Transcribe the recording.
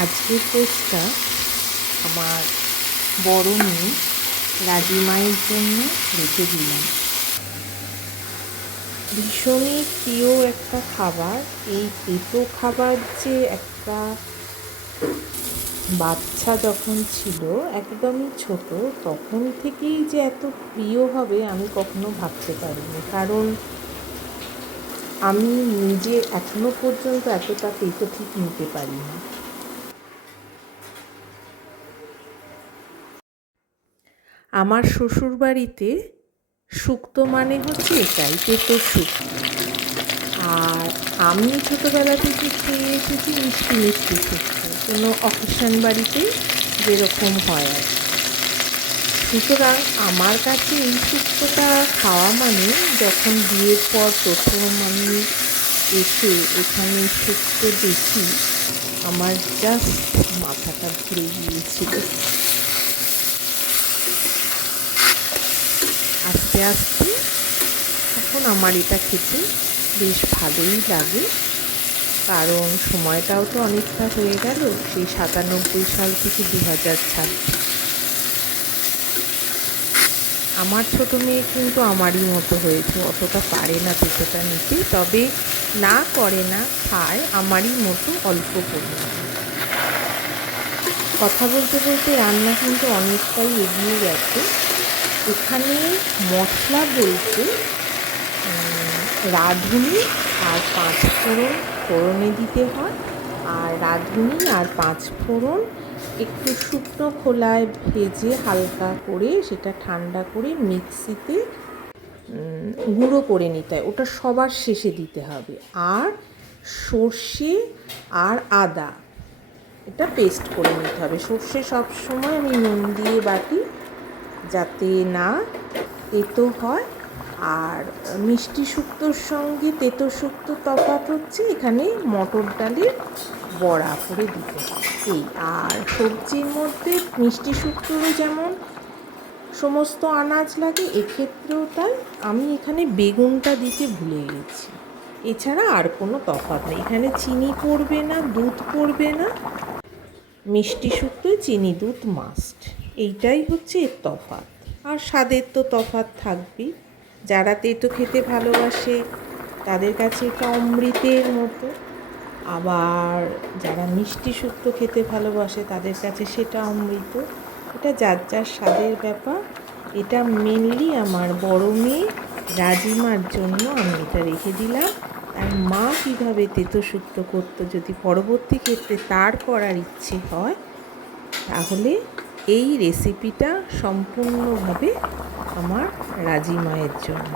আজকের পোস্টটা আমার বড় মেয়ে রাজি মায়ের জন্য রেখে দিলাম। ভীষণই প্রিয় একটা খাবার। এই তেতো খাবার যে একটা বাচ্চা যখন ছিল একদমই ছোট, তখন থেকেই যে এত প্রিয় হবে আমি কখনো ভাবতে পারিনি। কারণ আমি নিজে এখনো পর্যন্ত এতটা তেতো ঠিক নিতে পারি না। আমার শ্বশুরবাড়িতে শুক্তো মানে হচ্ছে এটাই, তেতো শুক্তো। আর আমি ছোটোবেলা থেকে খেয়ে এসেছি মিষ্টি মিষ্টি শুক্তো, কোনো অকেশন বাড়িতে যেরকম হয় আর কি। সুতরাং আমার কাছে এই শুক্তোটা খাওয়া মানে, যখন বিয়ের পর প্রথম আমি এসে এখানে শুক্তো দেখি, আমার জাস্ট মাথাটা ঘুরে গিয়েছিল। আস্তে আস্তে এখন আমার এটা খেতে বেশ ভালোই লাগে। কারণ সময়টাও তো অনেকটা হয়ে গেল, সেই 97 সাল থেকে 2026। আমার ছোটো মেয়ে কিন্তু আমারই মতো হয়েছে, অতটা পারে না তেতোটা নিতে, তবে না করে না, খায় আমারই মতো অল্প পরিমাণে। কথা বলতে বলতে রান্না কিন্তু অনেকটাই এগিয়ে গেছে। এখানে মশলা বলতে রাঁধুনি আর 5 ফোড়ন ফোড়নে দিতে হয়, আর রাঁধুনি আর 5 ফোড়ন একটু শুকনো খোলায় ভেজে হালকা করে সেটা ঠান্ডা করে মিক্সিতে গুঁড়ো করে নিতে হয়, ওটা সবার শেষে দিতে হবে। আর সর্ষে আর আদা এটা পেস্ট করে নিতে হবে। সর্ষে সবসময় আমি নুন দিয়ে বাটি, যাতে না তেতো হয়। আর মিষ্টি শুক্তোর সঙ্গে তেতো শুক্তোর তফাৎ হচ্ছে এখানে মটর ডালের বড়া করে দিতে হয় এই। আর সবজির মধ্যে মিষ্টি শুক্তোরও যেমন সমস্ত আনাজ লাগে, এক্ষেত্রেও তাই। আমি এখানে বেগুনটা দিতে ভুলে গেছি। এছাড়া আর কোনো তফাৎ নেই। এখানে চিনি পড়বে না, দুধ পড়বে না। মিষ্টি শুক্তোয় চিনি দুধ মাস্ট, এইটাই হচ্ছে এর তফাৎ। আর স্বাদের তো তফাৎ থাকবেই। যারা তেতো খেতে ভালোবাসে তাদের কাছে এটা অমৃতের মতো, আবার যারা মিষ্টি শুক্তো খেতে ভালোবাসে তাদের কাছে সেটা অমৃত। এটা যার যার স্বাদের ব্যাপার। এটা মেনলি আমার বড় মেয়ে রাজিমার জন্য আমি এটা রেখে দিলাম। আর মা কীভাবে তেতো শুক্তো করতো, যদি পরবর্তী ক্ষেত্রে তার করার ইচ্ছে হয়, তাহলে এই রেসিপিটা সম্পূর্ণভাবে আমার রাজি মায়ের জন্য।